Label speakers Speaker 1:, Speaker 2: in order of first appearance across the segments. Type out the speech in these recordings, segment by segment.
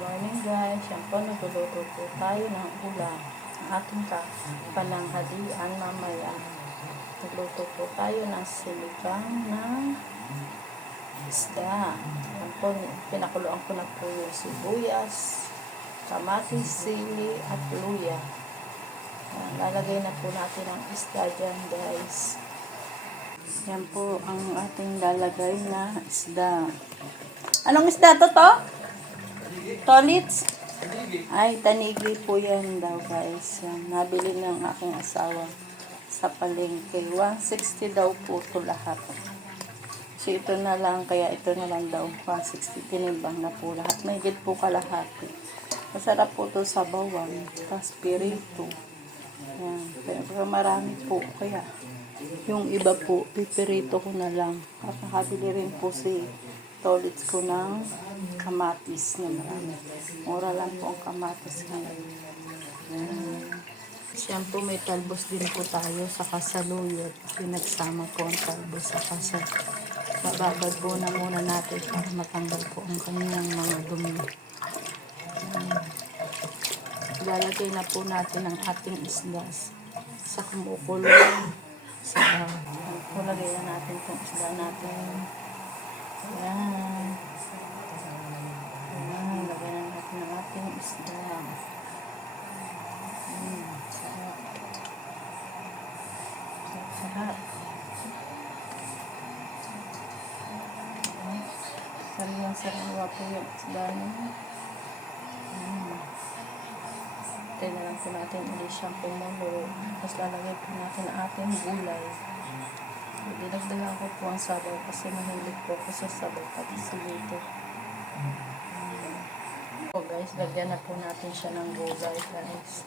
Speaker 1: morning guys. Yan po, nagluluto po tayo ng ulam. Ang ating pananghalian mamaya. Nagluto po tayo ng siligang ng isda. Yan po, pinakuloan ko na po yung sibuyas, kamatis, sili, at luya. Yan, lalagay na po natin ang isda dyan guys. Yan po ang ating lalagay na isda. Anong isda to to? Tolits? Ay, tanigi po yan daw guys. Nabili ng aking asawa sa palengke. 160 daw po to lahat. So ito na lang, kaya ito na lang daw. 160 tinimbang na po lahat. May po kalahati. Masarap po to sa bawang. Tapos pirito. Yan. Pero marami po. Kaya yung iba po, pipirito ko na lang. Kakakabili rin po si tolits ko ng kamatis na marami. Mura lang po ang kamatis ngayon. Yan. Siyempre may talbos din po tayo sa kasaluyot. Pinagsama po ang talbos sa kasal. Bababad po na muna natin para matanggal po ang kanyang mga dumi. Yan. Lalagay na po natin ang ating isda sa kumukulong sa uh, lagay na natin itong isda natin. Ayan. Ayan, lagay na natin ang ating isda. Ayan, sarap. Sarap, sarap. Sariwang sariwa po yung isda niya. Tayo na lang po natin ulit siyang pumulo. Tapos lalagay po natin ang ating gulay. Dinagdagan ko po ang sabaw kasi mahilig po ako sa sabaw pati silito. So guys, lagyan na po natin siya ng gulay guys.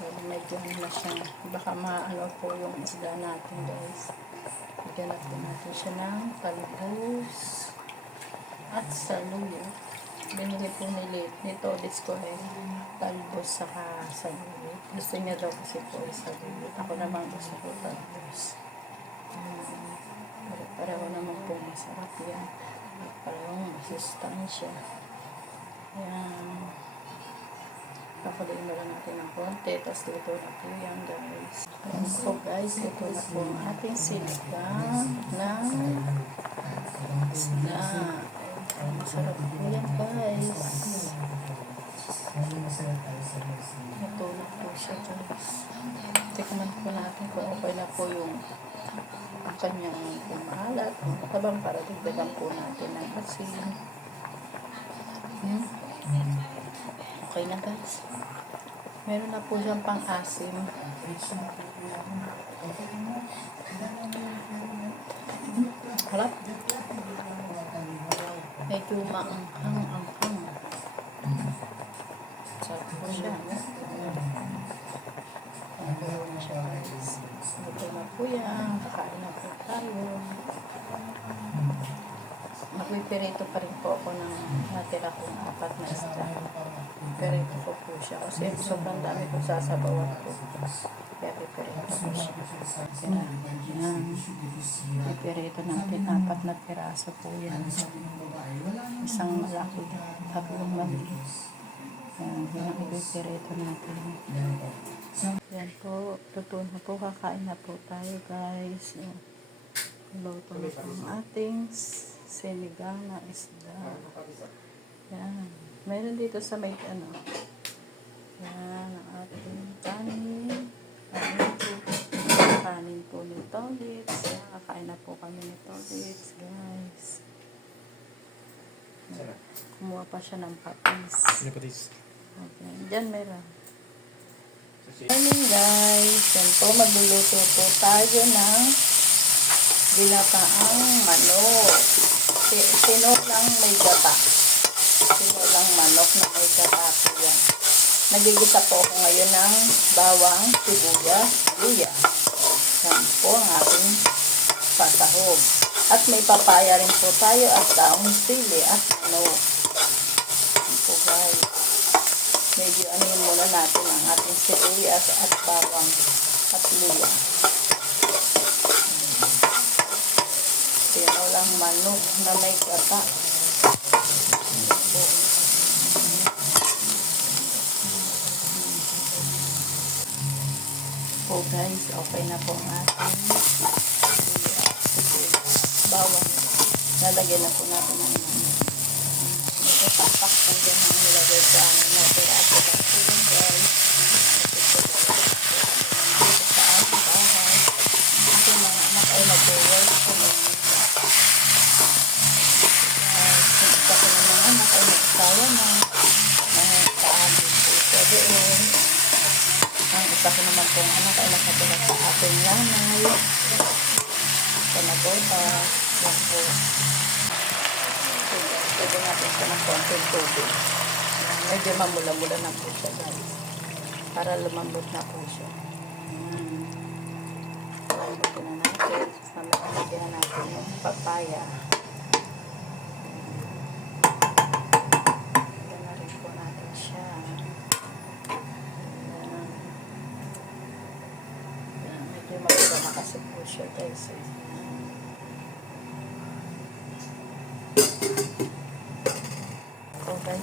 Speaker 1: So, medyo ano na siya. Baka maano po yung isda natin guys. Lagyan na po natin siya ng talbos at saluyo. Binili po ni Lit. Nito, go ahead. Talbos saka saluyo. Gusto niya daw kasi po ay saluyo. Ako naman gusto ko talbos. Pareho naman po masarap yan. Parehong masustansya. Yan. Pakuloyin mo lang natin ng konti. Tapos luto na po yan guys. Ayan po guys. Luto na po ang ating sinigang na. Ayan, Masarap po yan guys. Luto na po siya guys. Tikman po natin kung okay na po yung ang kanyang kumalat. Tabang para dagdagan po natin ng asin. Hmm? Okay na guys. Meron na po siyang pang-asim. Harap. Medyo maanghang-anghang. Sarap po siya. Ayan na siya guys. Po yan. Kakain na po tayo. Magpipirito pa rin po ako ng natira kong apat na isda. Pirito ko po siya. Kasi sobrang dami kong sasabawan po. Kaya pipirito ko siya. Pipirito natin apat na piraso po yan. Isang malaki. Tatlong maliit. Yan. Yan ang pipirito natin. Yan po. Totoo na po. Kakain na po tayo guys. Luto na po ang ating sinigang na isda. Yan. Meron dito sa may ano. Yan ang ating kanin. Kanin po. Kanin po ni Tolits. Yan. Kakain na po kami ni Tolits guys. Kumuha pa siya ng patis.
Speaker 2: Patis?
Speaker 1: Okay. Diyan meron. Morning guys. Yan po, magluluto po tayo ng binataang manok. Si- Sinulang may gata. Sinulang manok na may gata po yan. Nagigisa po ako ngayon ng bawang, sibuyas, luya. Yan po ang ating pasahog. At may papaya rin po tayo at daong sili at manok. Yan po guys medyo anuhin muna natin ang ating sibuyas at bawang at luya. Pero lang manok na may gata. So guys, okay na po ang ating sibuyas, bawang. Lalagyan na po natin ang manok ito papak po dyan ang nilagay sa amin na pero ako na po yun guys. Ito po dito sa ating bahay. Ito mga anak ay nag-work po guys. Yung ng mga anak ay nagsawa na. Po siya doon. Naman pong sa ating nanay. Sa Nagoba. Yan po. Pwede natin siya ng konting tubig. Medyo mamula-mula na po siya guys. Para lumambot na po siya. Mm. Lambutin na natin. Mamaya na natin yung papaya. Kasi po siya guys.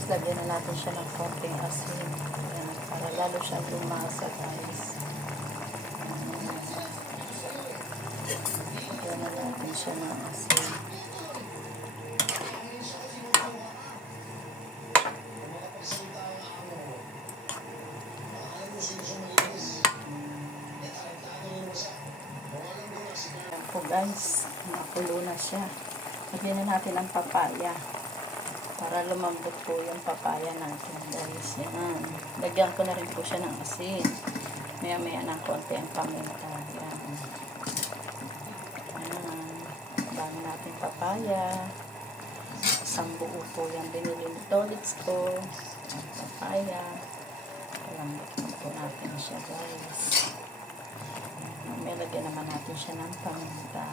Speaker 1: Guys, lagyan na natin siya ng konting asin. Ayan, para lalo siyang lumasa guys. Lagyan na natin siya ng asin. Ayan po guys, nakulo na siya. Lagyan na natin ang papaya. Para lumambot po yung papaya natin guys. Yan. Lagyan ko na rin po siya ng asin. Maya maya ng konti ang paminta. Yan. Yan. Dami natin papaya. Isang buo po yung binili ni Tolits ko. Ang papaya. Palambot na po natin siya guys. May lagyan naman natin siya ng paminta.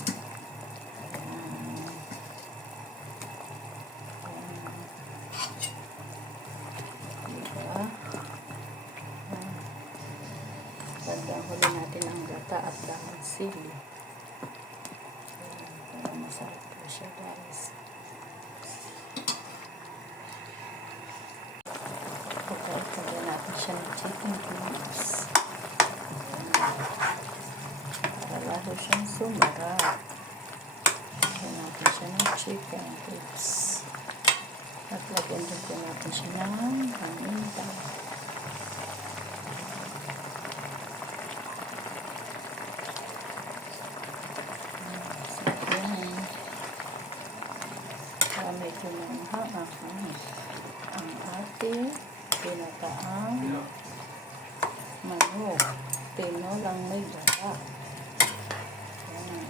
Speaker 1: Sili. Ayan. Masarap po siya guys. Okay, lagyan natin siya ng chicken cubes. Para lalo siyang sumarap. Lagyan natin siya ng chicken cubes. At lagyan din po natin siya ng paminta. Ayan. Para medyo manghang ang ating pinataang manok. Tinolang may gata. Ayan.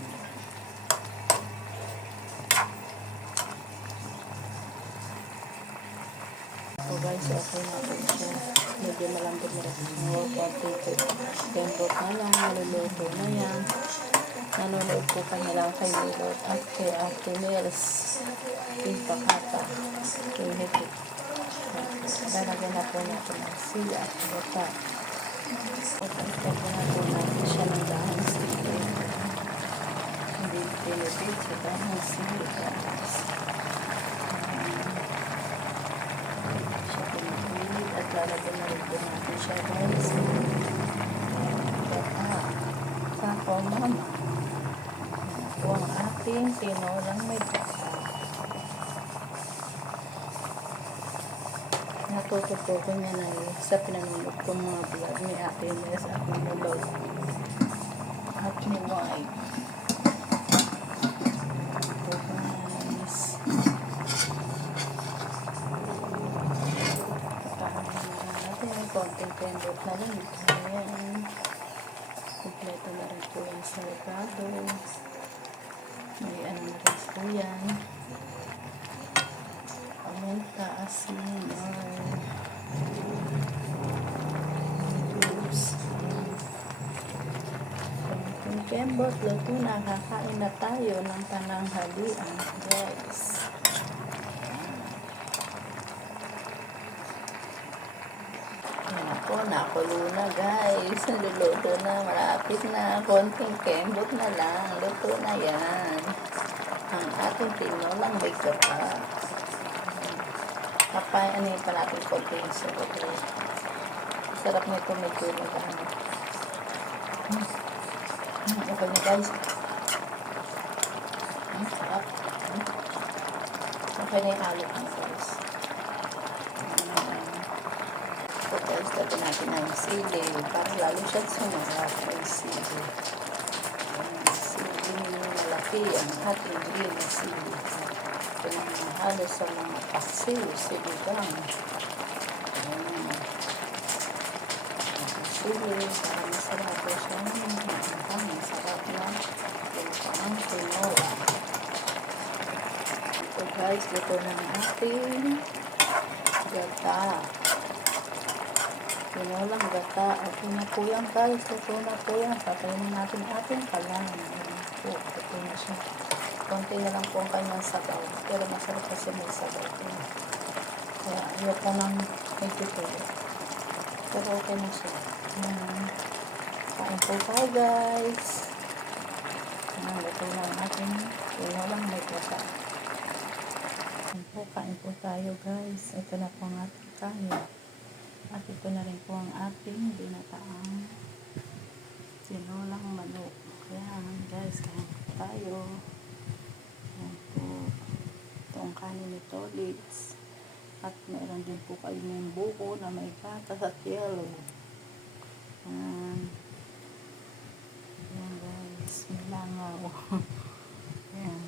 Speaker 1: So guys, okay na po siya. Medyo malambot na rin. Konti po. Tempot na lang, maluluto na yan. Nanonood po kami lang kay Milot at kay Ate Nels. Tita Kata. Kay Hekit. Lalagyan na po natin ng sila at. At lagyan na po natin siya ng dahon sili. Hindi pinipit sa dahon sili siya pinipili at lalagyan na rin po natin siya. Bata. Kako mama. Yan po ang ating tinolang may bata. Natututo ko niya na eh, sa pinanonood kong mga vlog ni Ate Nes at ni Mulog at ni. Ito yung konting pendot na lang. Ayan. Kompleto na rin po yung salgado. May ano na rin po yan. Oops. Konting kembot, luto na. Kakain na tayo ng pananghalian. Guys. Po, nakulo na guys. Luluto na, malapit na. Konting kembot na lang. Luto na yan. Ang ating tinolang may gata. Kapay, ano yung pa natin konting sarap. Sarap nito medyo mag ano. Hmm. Hmm, okay na guys. Hmm, sarap. Hmm. Okay na yung halo ko guys. Hmm. So guys, lagyan natin ng sili para lalo siya sumarap. May sili. Ayan, Sili malaki ang ating green na sili. Ito na mga halo sa mga paksiw, siligang. Ayan. Sili para masarap po siya. Ang masarap na. Ito ang tinola. Ito guys, ito na ang ating gata. Tinolang gata. At na po yan guys. Ito na po yan. Patayin natin ating kalan. Ayan po. Na siya. Konti na lang po ang kanyang sabaw. Pero masarap kasi may sabaw. Kaya ayoko nang medyo tulo. Pero okay na siya. Ayan. Kain po tayo guys. Ayan, ito na ang ating tinolang may gata. Ayan po, kain po tayo guys. Ito na po ang ating kanin. At ito na rin po ang ating binataang sinolang manok. Ayan guys, kain po tayo. Ito ang kanin ni Tolits. At meron din po kayo ng buko na may patas at yellow. Ayan. Ayan guys, may langaw. Ayan.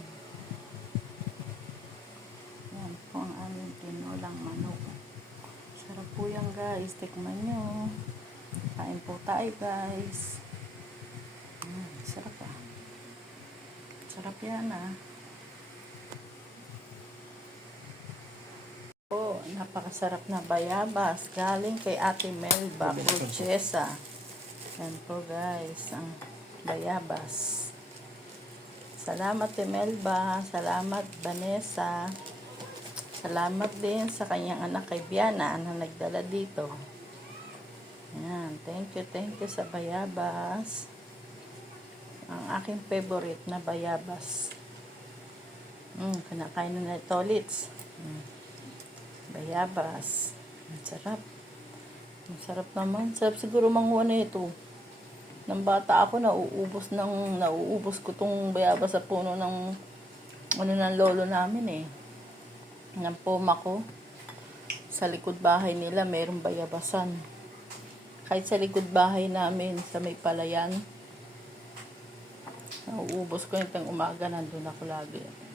Speaker 1: Ayan po ang aming tinolang manok. Sarap po yan guys. Tikman nyo. Kain po tayo guys. Mm, sarap ah. Sarap yan ah. Po, napakasarap na bayabas. Galing kay Ate Melba Purchesa. Yan po guys. Ang bayabas. Salamat Ate Melba. Salamat Vanessa. Salamat din sa kanyang anak kay Biana na nagdala dito. Yan. Thank you, thank you sa bayabas. Ang aking favorite na bayabas. Mm, kinakain na na tolits. Mm. Bayabas. Ang sarap. Ang sarap naman. Sarap siguro manguha na ito. Nang bata ako, nauubos ng, nauubos ko tong bayabas sa puno ng ano ng lolo namin eh ng poma ko. Sa likod bahay nila, mayroong bayabasan. Kahit sa likod bahay namin, sa may palayan, nauubos ko yung umaga, nandun ako lagi.